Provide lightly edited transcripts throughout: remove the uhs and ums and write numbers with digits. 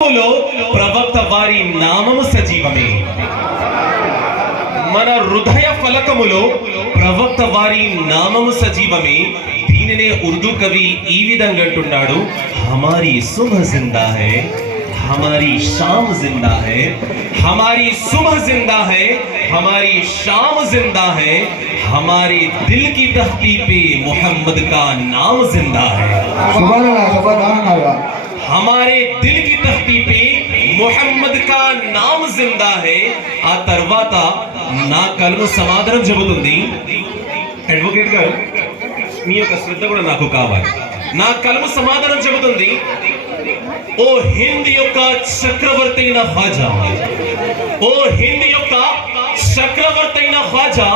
ప్రవక్త వారి నామము సజీవమే. మన హృదయ ఫలకములో ప్రవక్త వారి నామము సజీవమే. దీనినే ఉర్దూ కవి ఈ విధంగా అంటున్నాడు, హమారీ సుబహ్ జిందా హై, हमारी शाम जिंदा है, हमारी सुबह जिंदा है, हमारी शाम जिंदा है, हमारे दिल की तख्ती पे मोहम्मद का नाम जिंदा है. सुभान अल्लाह, सुभान अल्लाह. हमारे दिल की तख्ती पे मोहम्मद का नाम जिंदा है. ఆ తర్వాత నా కల్ము సమాధానం చెబుతుంది. అడ్వకేట్ గారు, మీ యొక్క శ్రద్ధ కూడా నాకు కావాలి. నా కల్ము సమాధానం చెబుతుంది, ఓ హింద్ యొక్క చక్రవర్తి అయిన ఖ్వాజా, ఓ హింద్ యొక్క చక్రవర్తి అయిన ఖ్వాజా,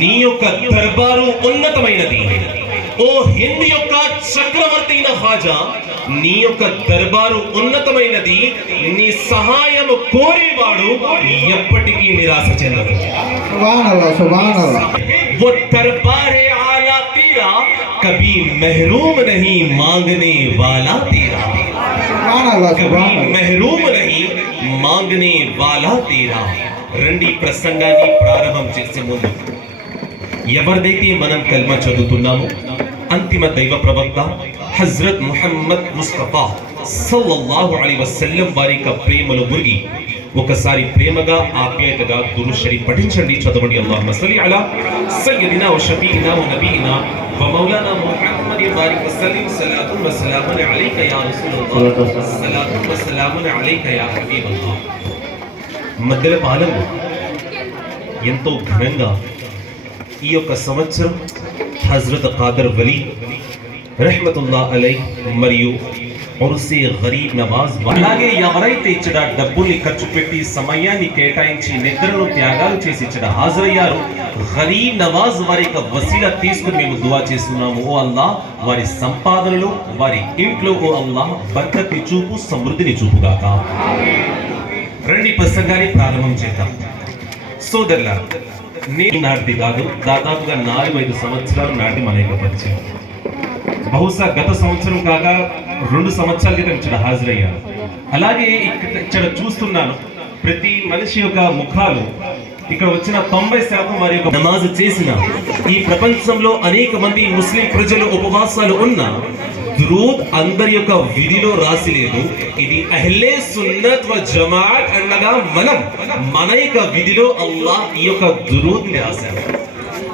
నీ యొక్క దర్బారు ఉన్నతమైనది. ఓ హింద్ యొక్క చక్రవర్తి అయిన ఖ్వాజా, నీ యొక్క దర్బారు ఉన్నతమైనది. నీ సహాయం కోరేవాడు ఎప్పటికీ నిరాశ చెందడు. सुभान अल्लाह, सुभान अल्लाह. वो दरबारे आला तेरा, कभी महरूम नहीं मांगने वाला तेरा. सुभान अल्लाह, कभी सुभान अल्लाह. महरूम नहीं मांगने वाला तेरा. రండి ప్రసంగాన్ని ప్రారంభం చేసే ముందు ఎవరిదైతే మనం కల్మా చదువుతున్నామో అంతిమ దైవ ప్రవక్త హజ్రత్ ముహమ్మద్ ముస్తఫా సల్లల్లాహు అలైహి వసల్లం వారి యొక్క ప్రేమలో మురిగి ఒకసారి ప్రేమగా ఆప్యాయతగా దురూద్ షరీఫ్ పఠించండి, చదవండి. అల్లాహుమ్మ సల్లి అలా సయ్యిదినా వ షఫీనా వ నబీనా వ మౌలానా ముహమ్మద్ బారిక్ వసల్లిం సలాతు వ సలామున్ అలైక యా రసూలల్లాహ్ సలాతు వ సలామున్ అలైక యా హబీబల్లాహ్. మధ్యల పాలన ఎంతో ఘనంగా ఈ యొక్క సంవత్సరం హజ్రత్ ఖాదర్ వలీ రహ్మతుల్లాహ్ అలైహి మరియు ఉర్సీ గరీబ్ నవాజ్, అలాగే ఎవరైతే ఇచ్చిన డబ్బుల్ని ఖర్చు పెట్టి సమయాన్ని కేటాయించి నిద్రను త్యాగాలు చేసి ఇక్కడ హాజరయ్యారు, గరీబ్ నవాజ్ వారి యొక్క వసీలా తీసుకుని మేము దువా చేస్తున్నాము. ఓ అల్లాహ్, వారి సంపాదనలు వారి ఇంట్లో ఓ అల్లాహ్ బర్కత్ని చూపు, సమృద్ధిని చూపుగాక. రండి ప్రసంగాన్ని ప్రారంభం చేద్దాం. సోదరులారా, నేను నాటిది కాదు, దాదాపుగా 4-5 సంవత్సరాల నాటి మన యొక్క పరిచయం. బహుశా గత సంవత్సరం కాక 2 సంవత్సరాల క్రితం ఇక్కడ హాజరయ్యాను. అలాగే ఇక్కడ చూస్తున్నాను ప్రతి మనిషి యొక్క ముఖాలు, ఇక్కడ వచ్చిన 90% వారి యొక్క నమాజ్ చేసిన ఈ ప్రపంచంలో అనేక మంది ముస్లిం ప్రజలు ఉపవాసాలు ఉన్న దురూద్ అందరి యొక్క విధిలో రాసి లేదు. ఇది అహ్లే సున్నత్ వ జమాఅత్ అనగా మన యొక్క విధిలో అల్లాహ్ ఈ యొక్క దురూద్ ని రాశారు.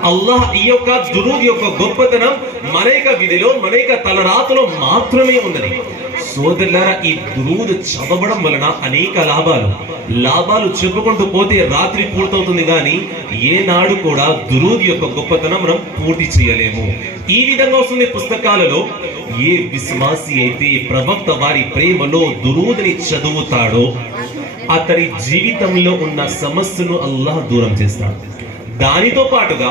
అల్లాహ్ ఈ యొక్క దురూద్ యొక్క గొప్పతనం మన యొక్క విధిలో, మన యొక్క తలరాతలో మాత్రమే ఉన్నది. సోదరులారా, ఈ దురూద్ చదవడం వలన అనేక లాభాలు చెప్పుకుంటూ పోతే రాత్రి పూర్తవుతుంది, కానీ ఏనాడు కూడా దురూద్ యొక్క గొప్పతనం మనం పూర్తి చేయలేము. ఈ విధంగా వస్తుంది పుస్తకాలలో, ఏ విశ్వాసి అయితే ప్రవక్త వారి ప్రేమలో దురూద్ని చదువుతాడో అతని జీవితంలో ఉన్న సమస్యను అల్లాహ్ దూరం చేస్తాడు. దానితో పాటుగా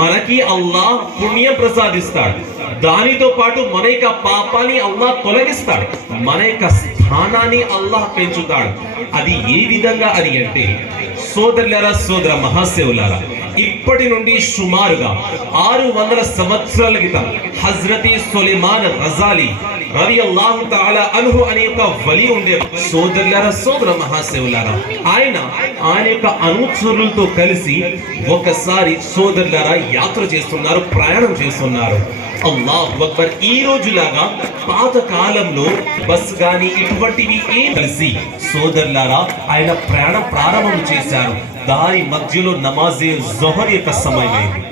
మనకి అల్లాహ్ పుణ్యం ప్రసాదిస్తాడు. దానితో పాటు మన యొక్క పాపాన్ని అల్లాహ్ తొలగిస్తాడు, మన యొక్క స్థానాన్ని అల్లాహ్ పెంచుతాడు. అది ఏ విధంగా అని అంటే, సోదరులారా, సోదర మహాసేవులారా, ఇప్పటి నుండి సుమారుగా 600 సంవత్సరాల క్రితం హజ్రత్ సులైమాన్ గజాలి రలియల్లాహు తఆలా అన్హు అనే ఒక వలి ఉండే. సోదరులారా, సోదర మహాసేవులారా, ఆయన యొక్క అనుచరులతో కలిసి ఒకసారి సోదరులారా యాత్ర చేస్తున్నారు, ప్రయాణం చేస్తున్నారు. అల్లాహు అక్బర్. ఈ రోజులాగా పాత కాలంలో బస్ గాని ఇటువంటివి ఏం కలిసి సోదరులారా ఆయన ప్రయాణం ప్రారంభం చేశారు. దారి మధ్యలో నమాజే జోహర్ యొక్క సమయమైంది.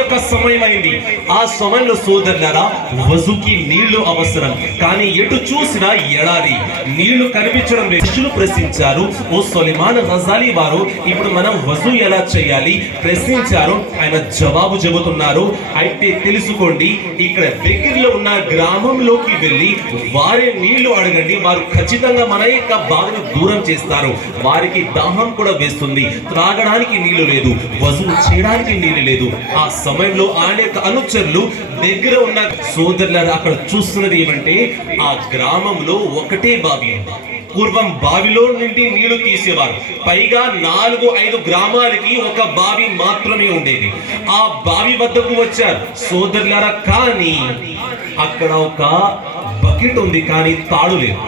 యొక్క సమయమైంది. ఆ సమయంలో సోదరులారా వజుకి నీళ్లు అవసరం, కానీ ఎటు చూసినా ఎడారి, నీళ్లు కనిపించడం లేదు. ప్రశ్నించారు, ఓ సులైమాన్ గజాలి వారు, ఇప్పుడు మనం వజు ఎలా చేయాలి ప్రశ్నించారు. ఆయన జవాబు చెబుతున్నారు, అయితే తెలుసుకోండి, ఇక్కడ దగ్గరలో ఉన్న గ్రామంలోకి వెళ్ళి వారి నీళ్లు అడగండి, వారు ఖచ్చితంగా మన యొక్క బాధను దూరం చేస్తారు. వారికి దాహం కూడా వేస్తుంది, త్రాగడానికి నీళ్లు లేదు, వజువు చేయడానికి నీళ్ళు లేదు. ఆ సమయంలో ఆయన యొక్క అనుచరులు దగ్గర ఉన్న సోదరులారా అక్కడ చూస్తున్నది ఏమంటే, ఆ గ్రామంలో ఒకటే బావి ఉంది. పూర్వం బావిలో నుండి నీళ్లు తీసేవారు. పైగా 4-5 గ్రామాలకి ఒక బావి మాత్రమే ఉండేది. ఆ బావి వద్దకు వచ్చారు సోదరులారా. కానీ అక్కడ ఒక బకెట్ ఉంది కానీ తాడు లేదు.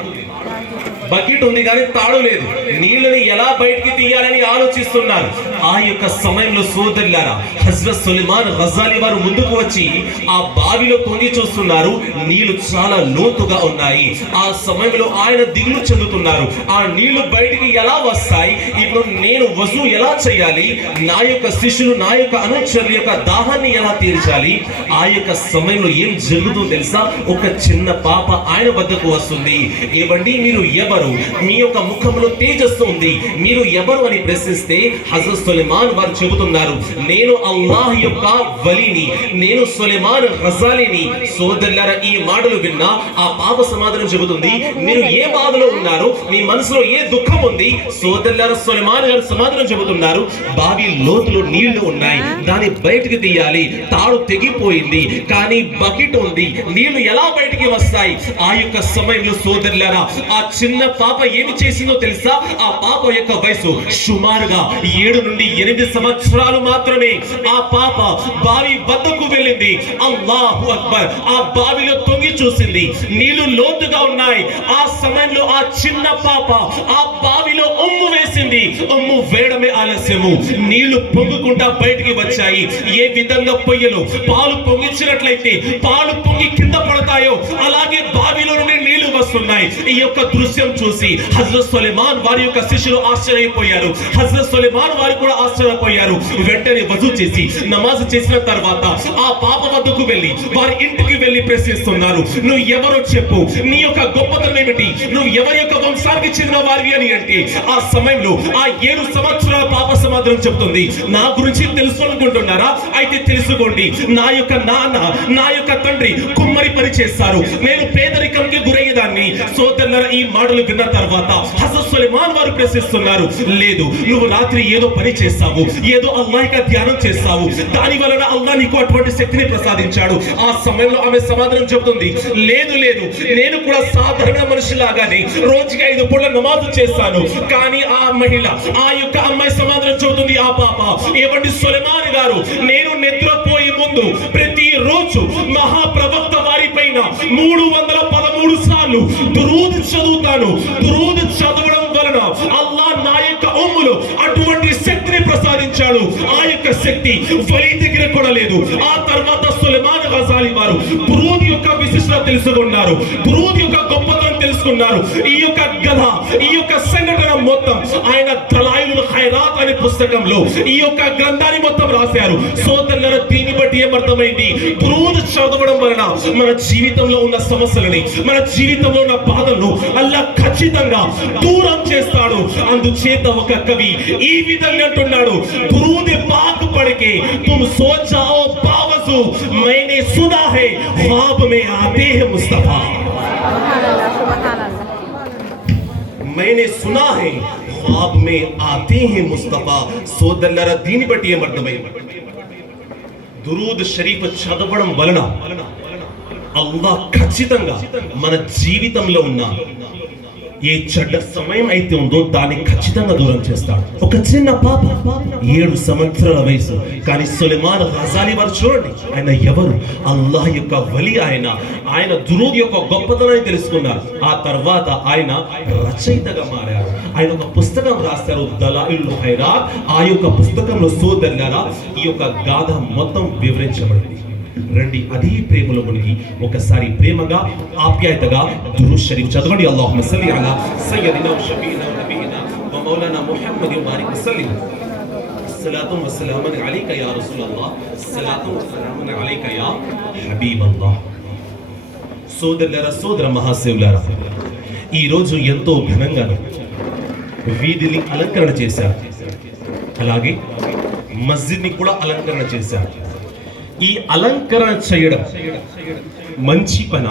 బకెట్ ఉంది కానీ తాడు లేదు. నీళ్ళని ఎలా బయటికి తీయాలని ఆలోచిస్తున్నారు. ఆ యొక్క సమయంలో సోదరులారా, హజ్రత్ సులైమాన్ గజాలి వారు ముందుకు వచ్చి ఆ బావిలో తొంగి చూస్తున్నారు. నీళ్లు చాలా లోతుగా ఉన్నాయి. ఆ సమయంలో ఆయన దిగులు చెందుతున్నారు. ఆ నీళ్లు బయటికి ఎలా వస్తాయి? ఇప్పుడు నేను వజూ ఎలా చేయాలి? నా యొక్క శిష్యులు, నా యొక్క అనుచరుల యొక్క దాహాన్ని ఎలా తీర్చాలి? ఆ యొక్క సమయంలో ఏం జరుగుతుందో తెలుసా? ఒక చిన్న పాప ఆయన వద్దకు వస్తుంది. ఏవండి, మీరు ఎవరు? మీ యొక్క ముఖంలో తేజస్సు ఉంది, మీరు ఎవరు అని ప్రశ్నిస్తే హజరత్ సులైమాన్ వారు చెబుతున్నారు, నేను అల్లాహ్ యొక్క వలీని, నేను సులైమాన్ గజాలిని. సోదరులారా, ఈ మాటలు విన్నా ఆ పాప సమాధానం చెబుతుంది, మీరు ఏ బాధలో ఉన్నారు? మీ మనసులో ఏ దుఃఖం ఉంది? సోదరులారా, సులైమాన్ గారు సమాధానం చెబుతున్నారు, బావి లోతులో నీళ్లు ఉన్నాయి, దాన్ని బయటికి తీయాలి, తాడు తెగిపోయింది, కానీ బకెట్ ఉంది, నీళ్లు ఎలా బయటికి వస్తాయి? ఆ యొక్క సమయంలో సోదరులారా, ఆ చిన్న పాప ఏమి చేసిందో తెలుసా? ఆ పాప యొక్క వయసు సుమారుగా 7 నుండి 8 సంవత్సరాలు మాత్రమే. ఆ పాప బావి వద్దకు వెళ్ళింది. అల్లాహు అక్బర్. ఆ బావిలో తొంగి చూసింది, నీళ్లు లోతుగా ఉన్నాయి. ఆ సమయంలో ఆ చిన్న పాప ఆ బావిలో ఉమ్ము వేసింది. ఉమ్ము వేయడమే ఆలస్యము, నీళ్లు పొంగుకుంటా బయటికి వచ్చాయి. ఏ విధంగా పొయ్యలు పాలు పొంగించినట్లయితే పాలు పొంగి కింద పడతాయో అలాగే బావిలో నుండి నీళ్లు వస్తున్నాయి. ఈ యొక్క దృశ్యం చూసి హజరత్ సులైమాన్ వారి యొక్క శిష్యులు ఆశ్చర్యపోయారు. హజరత్ సులైమాన్ వారు కూడా ఆశ్చర్యపోయారు. వెంటనే వజూ చేసి నమాజ్ చేసిన తర్వాత ఆ పాప వద్దకు వెళ్ళి వారి ఇంటికి వెళ్ళి ప్రశ్నిస్తున్నారు, నువ్వు ఎవరో చెప్పు, నీ యొక్క గొప్పతనం ఏమిటి, నువ్వు ఎవరి యొక్క వంశానికి చెందిన వారివి అని. అంటే ఆ సమయంలో ఆ 7 సంవత్సరాల పాప సమాధానం చెప్తుంది, నా గురించి తెలుసుకోవాలనుకుంటున్నారా? అయితే తెలుసుకోండి, నా యొక్క నాన్న, నా యొక్క తండ్రి కుమ్మరి పని చేస్తారు, నేను పేదరికంకి గురయ్యేదాన్ని. సోదరులారా, ఈ మాటలు విన్న తర్వాత హజరత్ సులైమాన్ వారు ప్రశ్నిస్తున్నారు, లేదు, నువ్వు రాత్రి ఏదో పని చేస్తావు, ఏదో అల్లాహ్ యొక్క ధ్యానం చేస్తావు, దాని వలన అల్లాహ్ నీకు అటువంటి శక్తిని ప్రసాదించాడు. ఆ సమయంలో ఆమె సమాధానం చెబుతుంది, లేదు లేదు, నేను కూడా సాధారణ మనిషిలాగానే రోజుకి 5 పూట్ల నమాజు చేస్తాను. కానీ ఆ మహిళ, ఆ యొక్క అమ్మాయి సమాధానం చెబుతుంది, ఆ పాప, ఏమండి సులైమాన్ గారు, నేను నిద్రపోయే ముందు ప్రతిరోజు మహాప్రవక్త వారి పైన 313 సార్లు దురూద్ చదువుతాను. దురూద్ చదవడం వలన అల్లాహ్ నా యొక్క ఉమ్ములో అటువంటి శక్తిని ప్రసాదించాడు. ఆ యొక్క శక్తి వలి దగ్గర కూడా లేదు. ఆ తర్వాత సులైమాన్ గజాలి వారు దురూద్ యొక్క విశిష్టత తెలుసుకున్నారు, దురూద్ యొక్క గొప్పతనం తెలుసుకున్నారు. ఈ యొక్క కథ, ఈ యొక్క సంఘటన మొత్తం ఆయన దలాయిలుల్ ఖైరాత్ అనే పుస్తకంలో ఈ యొక్క గ్రంథాన్ని మొత్తం రాశారు. సోదరులారా, దీన్ని బట్టి ఏమర్థమైంది? దురూద్ చదవడం వలన మన జీవితంలో ఉన్న సమస్యలని, మన జీవితంలో ఉన్న బాధలను అల్లాహ్ ఖచ్చితంగా దూరం చేస్తాడు. అందుచేత ఒక కవి ఈ విధంగా అంటున్నాడు, దురూద్ పాక్ పढ़के तुम सो जाओ बावजू मैंने सुना है ख्वाब में आते हैं मुस्तफा, मैंने सुना है ख्वाब में आते हैं मुस्तफा. సోదరులారా, దీన్ని బట్టి ఏమర్థమైంది? దురూద్ షరీఫ్ చదవడం వలన అల్లాహ్ ఖచ్చితంగా మన జీవితంలో ఉన్న ఏ చెడ్డ సమయం అయితే ఉందో దాన్ని ఖచ్చితంగా దూరం చేస్తాడు. ఒక చిన్న పాప 7 సంవత్సరాల వయసు, కానీ సులైమాన్ గజాలి వారు చూడండి, ఆయన ఎవరు? అల్లాహ్ యొక్క వలి. ఆయన దురూద్ యొక్క గొప్పతనాన్ని తెలుసుకున్నారు. ఆ తర్వాత ఆయన రచయితగా మారారు. ఆయన ఒక పుస్తకం రాస్తారు, దలాయిలుల్ ఖైరాత్. ఆ యొక్క పుస్తకంలో సోదరులారా, ఈ యొక్క గాథ మొత్తం వివరించబడింది. రండి, అదే ప్రేమలో మునిగి ఒకసారి ప్రేమగా, ఆప్యాయతగా దురూద్ షరీఫ్ చదవండి. అల్లాహుమ్మ సల్లి అలా సయ్యదినా వ షఫీనా వ నబీనా వ మౌలానా ముహమ్మద్ బారిక్ వసల్లిం. సలాతు వ సలామున్ అలైక యా రసూలల్లాహ్, సలాతు వ సలామున్ అలైక యా హబీబల్లాహ్. సోదరులారా, సోదర మహాశివులారా, ఈ రోజు ఎంతో ఘనంగా వీధిని అలంకరణ చేశారు, అలాగే మస్జిద్ని కూడా అలంకరణ చేశారు. ఈ అలంకరణ చేయడం మంచి పని.